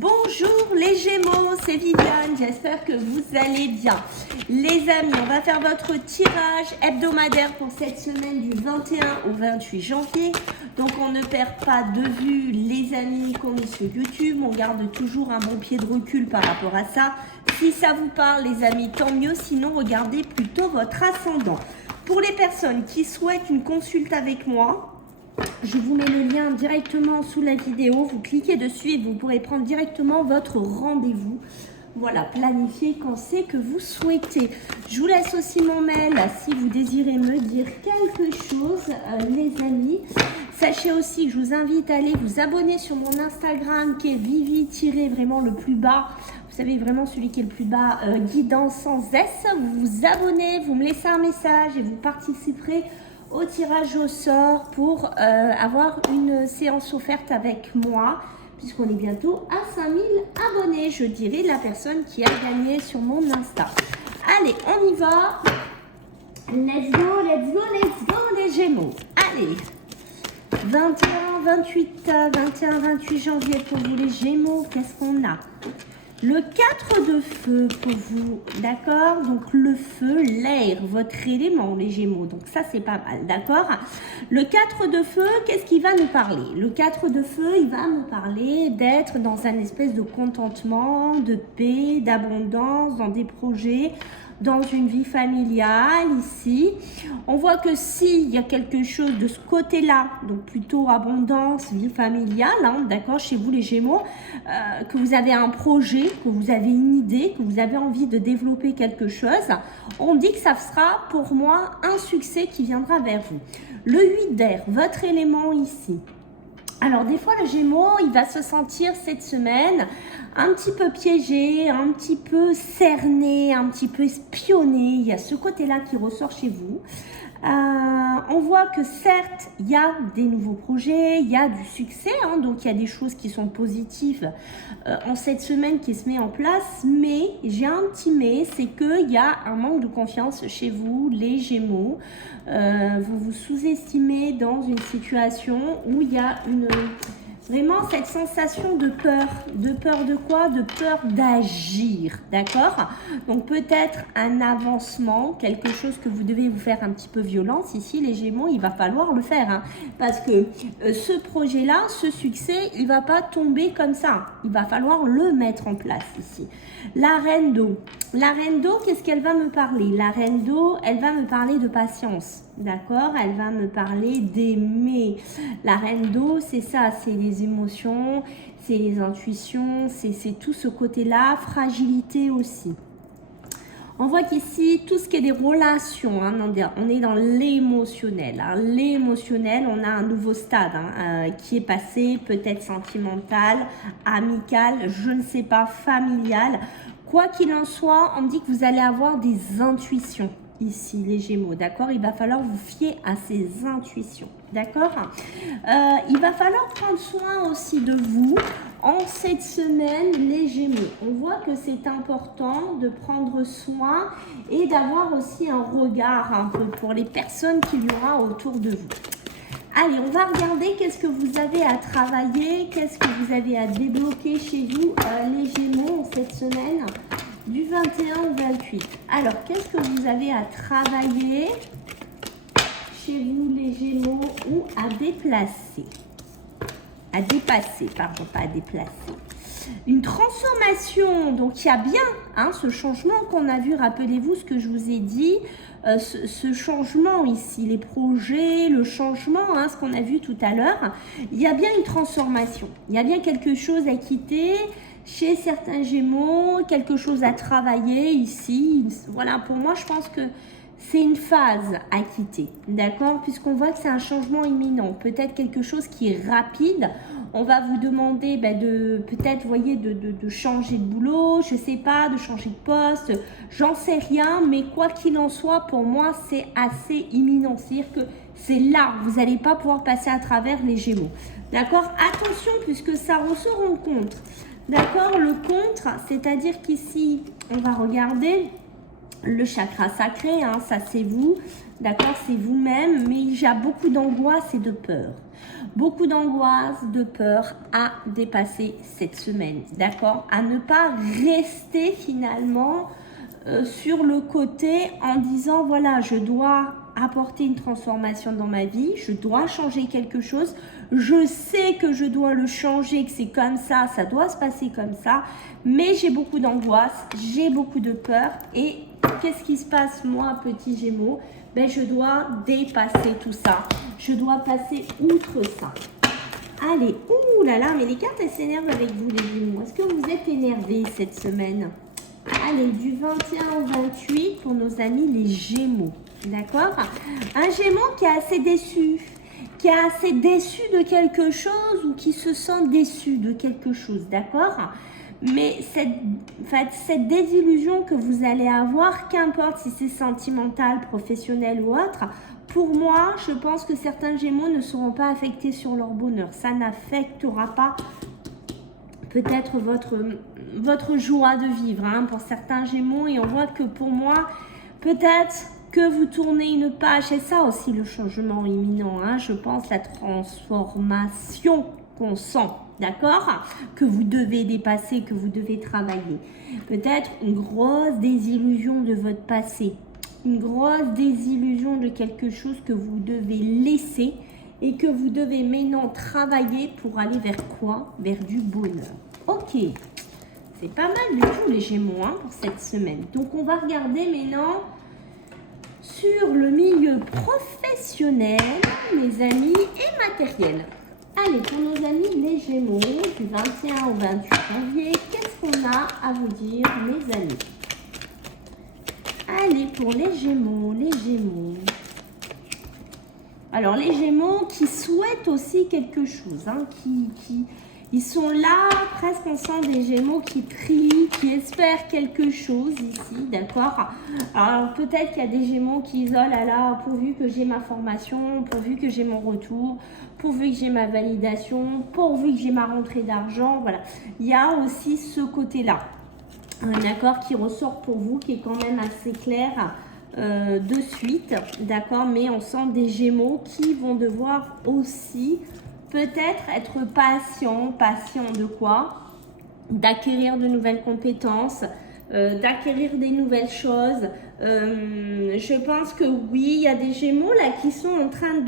Bonjour les Gémeaux, c'est Viviane, j'espère que vous allez bien. Les amis, on va faire votre tirage hebdomadaire pour cette semaine du 21 au 28 janvier. Donc on ne perd pas de vue les amis qu'on est sur YouTube, on garde toujours un bon pied de recul par rapport à ça. Si ça vous parle les amis, tant mieux, sinon regardez plutôt votre ascendant. Pour les personnes qui souhaitent une consulte avec moi, je vous mets le lien directement sous la vidéo, vous cliquez dessus et vous pourrez prendre directement votre rendez-vous. Voilà, planifier quand c'est que vous souhaitez. Je vous laisse aussi mon mail si vous désirez me dire quelque chose, les amis. Sachez aussi que je vous invite à aller vous abonner sur mon Instagram qui est Vivi-vraiment le plus bas. Vous savez, vraiment celui qui est le plus bas, guidance sans S. Vous vous abonnez, vous me laissez un message et vous participerez au tirage au sort pour avoir une séance offerte avec moi, puisqu'on est bientôt à 5000 abonnés. Je dirai la personne qui a gagné sur mon Insta. Allez, on y va. Let's go, let's go, let's go les Gémeaux. Allez, 21, 28 janvier pour vous les Gémeaux. Qu'est-ce qu'on a? Le 4 de feu pour vous, d'accord? Donc le feu, l'air, votre élément, les Gémeaux. Donc ça, c'est pas mal, d'accord? Le 4 de feu, qu'est-ce qu'il va nous parler? Le 4 de feu, il va nous parler d'être dans un espèce de contentement, de paix, d'abondance, dans des projets, dans une vie familiale ici. On voit que s'il y a quelque chose de ce côté-là, donc plutôt abondance, vie familiale, hein, d'accord, chez vous les Gémeaux, que vous avez un projet, que vous avez une idée, que vous avez envie de développer quelque chose, on dit que ça sera pour moi un succès qui viendra vers vous. Le 8 d'air, votre élément ici. Alors des fois le Gémeaux, il va se sentir cette semaine un petit peu piégé, un petit peu cerné, un petit peu espionné. Il y a ce côté-là qui ressort chez vous. On voit que certes, il y a des nouveaux projets, il y a du succès, hein, donc il y a des choses qui sont positives en cette semaine qui se met en place, mais j'ai un petit mais, c'est qu'il y a un manque de confiance chez vous, les Gémeaux. Vous vous sous-estimez dans une situation où il y a vraiment cette sensation de peur. De peur de quoi? De peur d'agir, d'accord? Donc peut-être un avancement, quelque chose que vous devez vous faire un petit peu violence. Ici, les Gémeaux, il va falloir le faire. Hein, parce que ce projet-là, ce succès, il ne va pas tomber comme ça. Il va falloir le mettre en place ici. La reine d'eau. La reine d'eau, qu'est-ce qu'elle va me parler? La reine d'eau, elle va me parler de patience. D'accord? Elle va me parler d'aimer. La reine d'eau, c'est ça, c'est les émotions, c'est les intuitions, c'est tout ce côté-là, fragilité aussi. On voit qu'ici, tout ce qui est des relations, hein, on est dans l'émotionnel. Hein. L'émotionnel, on a un nouveau stade hein, qui est passé, peut-être sentimental, amical, je ne sais pas, familial. Quoi qu'il en soit, on me dit que vous allez avoir des intuitions. Ici, les Gémeaux, d'accord? Il va falloir vous fier à ces intuitions, d'accord? Il va falloir prendre soin aussi de vous en cette semaine, les Gémeaux. On voit que c'est important de prendre soin et d'avoir aussi un regard un peu pour les personnes qu'il y aura autour de vous. Allez, on va regarder qu'est-ce que vous avez à travailler, qu'est-ce que vous avez à débloquer chez vous, les Gémeaux, en cette semaine. Du 21 au 28. Alors, qu'est-ce que vous avez à travailler chez vous, les Gémeaux, ou à déplacer? À dépasser, pardon, pas à déplacer. Une transformation, donc il y a bien hein, ce changement qu'on a vu, rappelez-vous ce que je vous ai dit, ce changement ici, les projets, le changement, hein, ce qu'on a vu tout à l'heure, il y a bien une transformation, il y a bien quelque chose à quitter, chez certains Gémeaux, quelque chose à travailler ici. Voilà, pour moi, je pense que c'est une phase à quitter, d'accord? Puisqu'on voit que c'est un changement imminent, peut-être quelque chose qui est rapide. On va vous demander de peut-être, voyez, de changer de boulot, je sais pas, de changer de poste, j'en sais rien, mais quoi qu'il en soit, pour moi, c'est assez imminent. C'est-à-dire que c'est là, vous n'allez pas pouvoir passer à travers les Gémeaux, d'accord? Attention, puisque ça ressort en contre. D'accord, le contre, c'est-à-dire qu'ici, on va regarder, le chakra sacré, hein, ça c'est vous, d'accord, c'est vous-même, mais il y a beaucoup d'angoisse et de peur. Beaucoup d'angoisse, de peur à dépasser cette semaine, d'accord, à ne pas rester finalement sur le côté en disant voilà, je dois apporter une transformation dans ma vie, je dois changer quelque chose, je sais que je dois le changer, que c'est comme ça doit se passer comme ça, mais j'ai beaucoup d'angoisse, j'ai beaucoup de peur et qu'est-ce qui se passe moi, petit Gémeaux? Ben, je dois dépasser tout ça, je dois passer outre ça. Allez, ouh là là, mais les cartes elles s'énervent avec vous les Gémeaux, est-ce que vous êtes énervés cette semaine? Allez, du 21 au 28 pour nos amis les Gémeaux, d'accord? Un Gémeaux qui est assez déçu, de quelque chose ou qui se sent déçu de quelque chose, d'accord? Mais cette désillusion que vous allez avoir, qu'importe si c'est sentimental, professionnel ou autre, pour moi, je pense que certains Gémeaux ne seront pas affectés sur leur bonheur. Ça n'affectera pas peut-être votre joie de vivre, hein, pour certains Gémeaux. Et on voit que pour moi, peut-être que vous tournez une page. Et ça aussi, le changement imminent, hein, je pense, la transformation qu'on sent, d'accord, que vous devez dépasser, que vous devez travailler. Peut-être une grosse désillusion de votre passé, une grosse désillusion de quelque chose que vous devez laisser et que vous devez maintenant travailler pour aller vers quoi? Vers du bonheur. Ok, c'est pas mal du tout les Gémeaux, hein, pour cette semaine. Donc on va regarder maintenant sur le milieu professionnel, mes amis, et matériel. Allez, pour nos amis les Gémeaux, du 21 au 28 janvier, qu'est-ce qu'on a à vous dire, mes amis? Allez, pour les Gémeaux, Alors, les Gémeaux qui souhaitent aussi quelque chose, hein, ils sont là, presque on sent des Gémeaux qui prient, qui espèrent quelque chose ici, d'accord? Alors, peut-être qu'il y a des Gémeaux qui disent, oh là là, pourvu que j'ai ma formation, pourvu que j'ai mon retour, pourvu que j'ai ma validation, pourvu que j'ai ma rentrée d'argent, voilà. Il y a aussi ce côté-là, un accord qui ressort pour vous, qui est quand même assez clair. De suite, d'accord, mais on sent des Gémeaux qui vont devoir aussi peut-être être patient de quoi? D'acquérir de nouvelles compétences, d'acquérir des nouvelles choses. Je pense que oui, il y a des Gémeaux là qui sont en train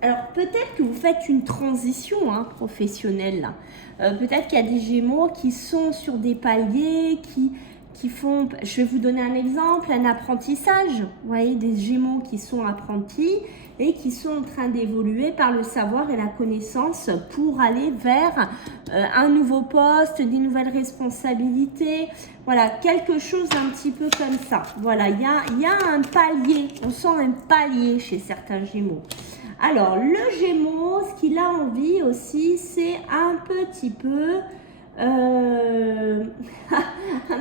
alors peut-être que vous faites une transition, hein, professionnelle là. Peut-être qu'il y a des Gémeaux qui sont sur des paliers, qui font, je vais vous donner un exemple, un apprentissage. Vous voyez, des Gémeaux qui sont apprentis et qui sont en train d'évoluer par le savoir et la connaissance pour aller vers un nouveau poste, des nouvelles responsabilités. Voilà, quelque chose un petit peu comme ça. Voilà, il y a un palier, on sent un palier chez certains Gémeaux. Alors, le Gémeaux, ce qu'il a envie aussi, c'est un petit peu... un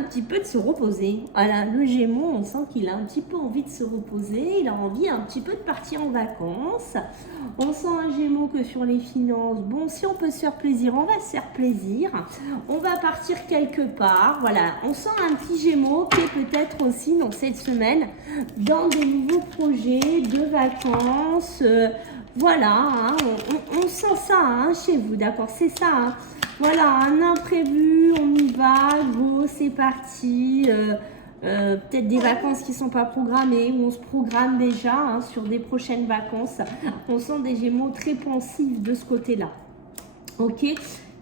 petit peu de se reposer. Voilà, le Gémeaux, on sent qu'il a un petit peu envie de se reposer, il a envie un petit peu de partir en vacances. On sent un Gémeaux que sur les finances, bon, si on peut se faire plaisir, on va se faire plaisir. On va partir quelque part. Voilà, on sent un petit Gémeaux qui est peut-être aussi dans cette semaine dans des nouveaux projets de vacances. Voilà, hein, on sent ça, hein, chez vous, d'accord, c'est ça, hein. Voilà, un imprévu, on y va, go, c'est parti. Peut-être des vacances qui ne sont pas programmées, ou on se programme déjà, hein, sur des prochaines vacances. On sent des Gémeaux très pensifs de ce côté-là. Ok,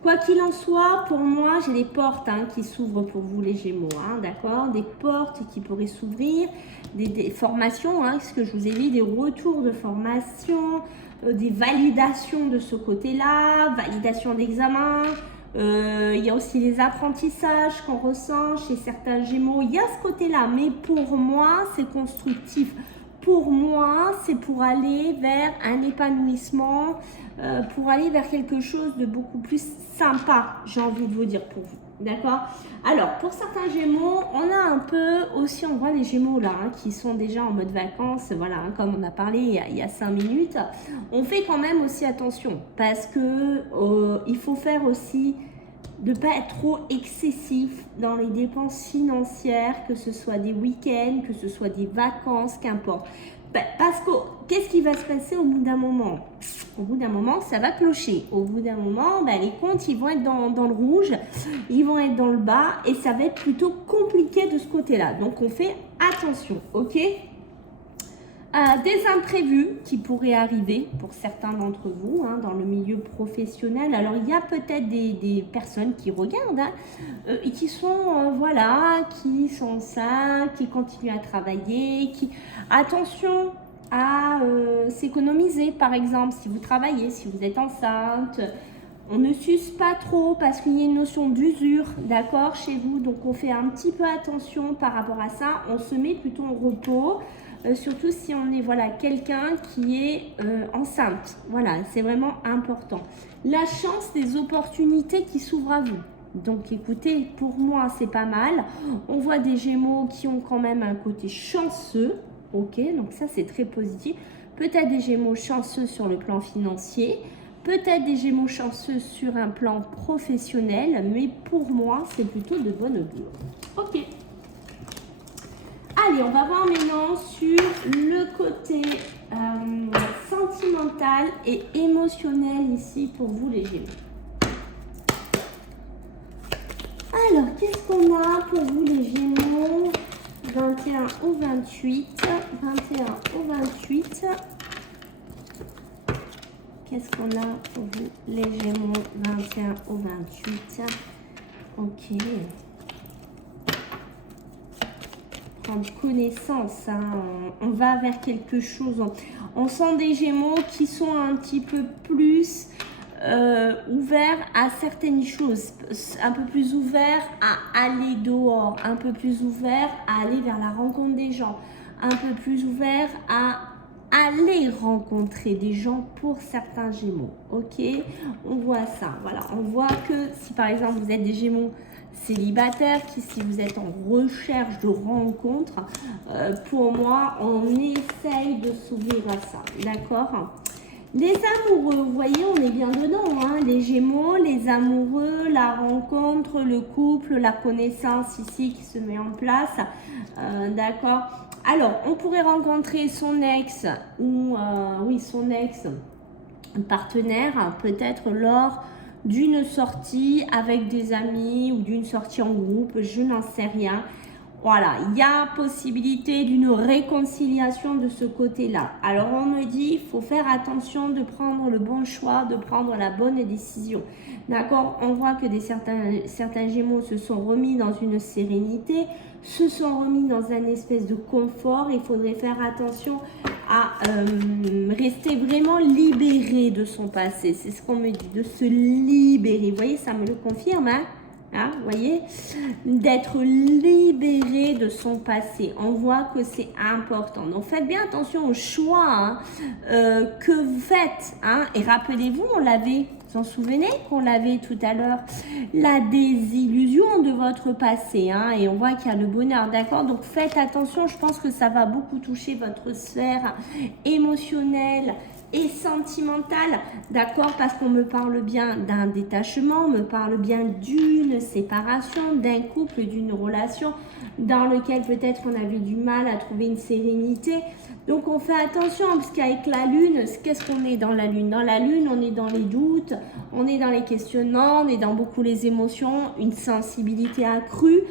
quoi qu'il en soit, pour moi, j'ai des portes, hein, qui s'ouvrent pour vous les Gémeaux, hein, d'accord? Des portes qui pourraient s'ouvrir, des formations, hein, ce que je vous ai dit, des retours de formation, des validations de ce côté-là, validation d'examen. Il y a aussi les apprentissages qu'on ressent chez certains Gémeaux. Il y a ce côté-là, mais pour moi, c'est constructif. Pour moi, c'est pour aller vers un épanouissement, pour aller vers quelque chose de beaucoup plus sympa, j'ai envie de vous dire pour vous. D'accord? Alors, pour certains Gémeaux, on a un peu aussi, on voit les Gémeaux là, hein, qui sont déjà en mode vacances, voilà, hein, comme on a parlé il y a 5 minutes. On fait quand même aussi attention, parce que il faut faire aussi de ne pas être trop excessif dans les dépenses financières, que ce soit des week-ends, que ce soit des vacances, qu'importe. Parce que qu'est-ce qui va se passer au bout d'un moment? Au bout d'un moment, ça va clocher. Au bout d'un moment, les comptes, ils vont être dans le rouge, ils vont être dans le bas et ça va être plutôt compliqué de ce côté-là. Donc, on fait attention, ok? Des imprévus qui pourraient arriver pour certains d'entre vous dans le milieu professionnel. Alors, il y a peut-être des personnes qui regardent et qui sont, qui sont ça, qui continuent à travailler, Attention à s'économiser, par exemple, si vous travaillez, si vous êtes enceinte. On ne s'use pas trop parce qu'il y a une notion d'usure, d'accord, chez vous. Donc, on fait un petit peu attention par rapport à ça. On se met plutôt en repos. Surtout si on est quelqu'un qui est enceinte. Voilà, c'est vraiment important. La chance des opportunités qui s'ouvrent à vous. Donc écoutez, pour moi, c'est pas mal. On voit des Gémeaux qui ont quand même un côté chanceux. Ok, donc ça, c'est très positif. Peut-être des Gémeaux chanceux sur le plan financier. Peut-être des Gémeaux chanceux sur un plan professionnel. Mais pour moi, c'est plutôt de bon augure. Ok. Allez, on va voir maintenant sur le côté sentimental et émotionnel ici pour vous les Gémeaux. Alors, qu'est-ce qu'on a pour vous les Gémeaux 21 au 28. 21 au 28. Qu'est-ce qu'on a pour vous les Gémeaux 21 au 28. Ok. Prendre connaissance, on va vers quelque chose. On sent des Gémeaux qui sont un petit peu plus ouverts à certaines choses, un peu plus ouverts à aller dehors, un peu plus ouverts à aller vers la rencontre des gens, un peu plus ouverts à aller rencontrer des gens pour certains Gémeaux. Ok, on voit ça. Voilà, on voit que si par exemple vous êtes des Gémeaux célibataires, si vous êtes en recherche de rencontres, pour moi, on essaye de s'ouvrir à ça, d'accord? Les amoureux, vous voyez, on est bien dedans, les Gémeaux, les amoureux, la rencontre, le couple, la connaissance ici qui se met en place, d'accord? Alors, on pourrait rencontrer son ex ou, son ex partenaire, peut-être lors d'une sortie avec des amis ou d'une sortie en groupe, je n'en sais rien. Voilà, il y a possibilité d'une réconciliation de ce côté-là. Alors, on me dit, il faut faire attention de prendre le bon choix, de prendre la bonne décision. D'accord? On voit que certains Gémeaux se sont remis dans une sérénité, se sont remis dans un espèce de confort. Il faudrait faire attention à rester vraiment libéré de son passé. C'est ce qu'on me dit, de se libérer. Vous voyez, ça me le confirme, vous voyez, d'être libéré de son passé. On voit que c'est important. Donc, faites bien attention aux choix que vous faites. Et rappelez-vous, on l'avait, vous en souvenez qu'on l'avait tout à l'heure, la désillusion de votre passé. Et on voit qu'il y a le bonheur, d'accord? Donc, faites attention. Je pense que ça va beaucoup toucher votre sphère émotionnelle et sentimentale, d'accord, parce qu'on me parle bien d'un détachement, on me parle bien d'une séparation, d'un couple, d'une relation dans lequel peut-être on avait du mal à trouver une sérénité. Donc on fait attention, parce qu'avec la lune, qu'est-ce qu'on est dans la lune? Dans la lune, on est dans les doutes, on est dans les questionnements, on est dans beaucoup les émotions, une sensibilité accrue.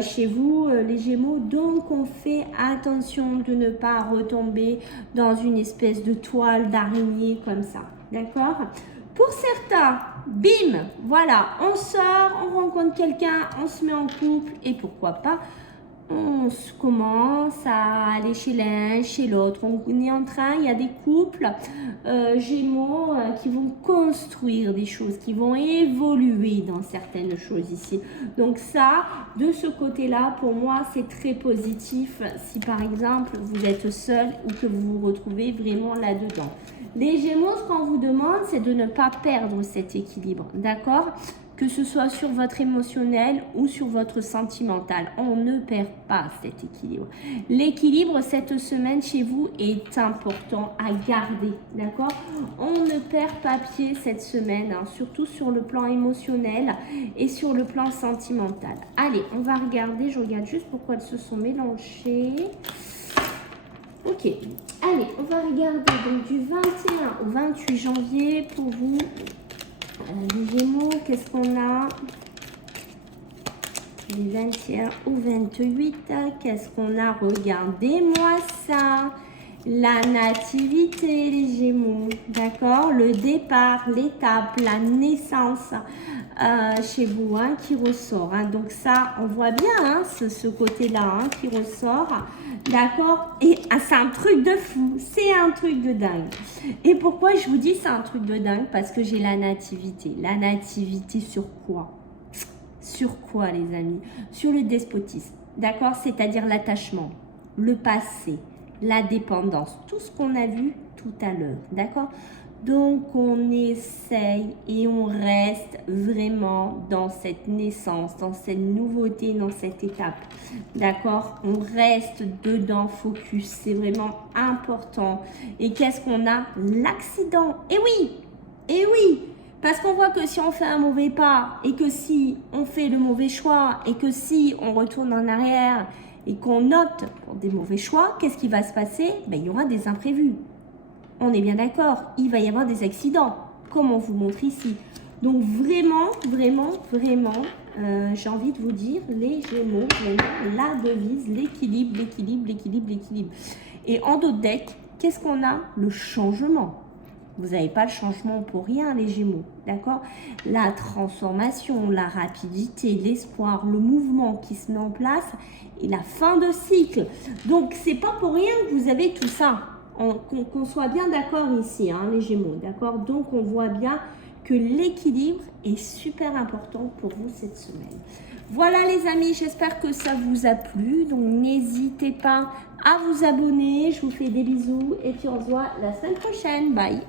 Chez vous, les Gémeaux, donc on fait attention de ne pas retomber dans une espèce de toile d'araignée comme ça, d'accord? Pour certains, bim, voilà, on sort, on rencontre quelqu'un, on se met en couple et pourquoi pas, on commence à aller chez l'un, chez l'autre. On est en train, il y a des couples Gémeaux qui vont construire des choses, qui vont évoluer dans certaines choses ici. Donc ça, de ce côté-là, pour moi, c'est très positif si par exemple, vous êtes seul ou que vous vous retrouvez vraiment là-dedans. Les Gémeaux, ce qu'on vous demande, c'est de ne pas perdre cet équilibre, d'accord? que ce soit sur votre émotionnel ou sur votre sentimental. On ne perd pas cet équilibre. L'équilibre cette semaine chez vous est important à garder, d'accord? On ne perd pas pied cette semaine, hein, surtout sur le plan émotionnel et sur le plan sentimental. Allez, on va regarder, je regarde juste pourquoi elles se sont mélangées. Ok, allez, on va regarder donc du 21 au 28 janvier pour vous. Les Gémeaux, qu'est-ce qu'on a? Du 21 au 28, qu'est-ce qu'on a? Regardez-moi ça. La nativité, les Gémeaux, d'accord? Le départ, l'étape, la naissance chez vous hein, qui ressort. Hein. Donc ça, on voit bien hein, ce côté-là hein, qui ressort, d'accord? Et c'est un truc de fou, c'est un truc de dingue. Et pourquoi je vous dis c'est un truc de dingue? Parce que j'ai la nativité. La nativité sur quoi? Sur quoi, les amis? Sur le despotisme, d'accord? C'est-à-dire l'attachement, le passé, la dépendance, tout ce qu'on a vu tout à l'heure, d'accord? Donc, on essaye et on reste vraiment dans cette naissance, dans cette nouveauté, dans cette étape, d'accord? On reste dedans, focus, c'est vraiment important. Et qu'est-ce qu'on a? L'accident. Et oui, parce qu'on voit que si on fait un mauvais pas et que si on fait le mauvais choix et que si on retourne en arrière et qu'on opte pour des mauvais choix, qu'est-ce qui va se passer? Ben, il y aura des imprévus. On est bien d'accord, il va y avoir des accidents, comme on vous montre ici. Donc vraiment, j'ai envie de vous dire, les Gémeaux, vraiment, la devise, l'équilibre. Et en d'autres decks, qu'est-ce qu'on a? Le changement. Vous n'avez pas le changement pour rien, les Gémeaux, d'accord? La transformation, la rapidité, l'espoir, le mouvement qui se met en place et la fin de cycle. Donc, c'est pas pour rien que vous avez tout ça. Qu'on soit bien d'accord ici, hein, les Gémeaux, d'accord? Donc, on voit bien que l'équilibre est super important pour vous cette semaine. Voilà les amis, j'espère que ça vous a plu. Donc, n'hésitez pas à vous abonner. Je vous fais des bisous et puis on se voit la semaine prochaine. Bye!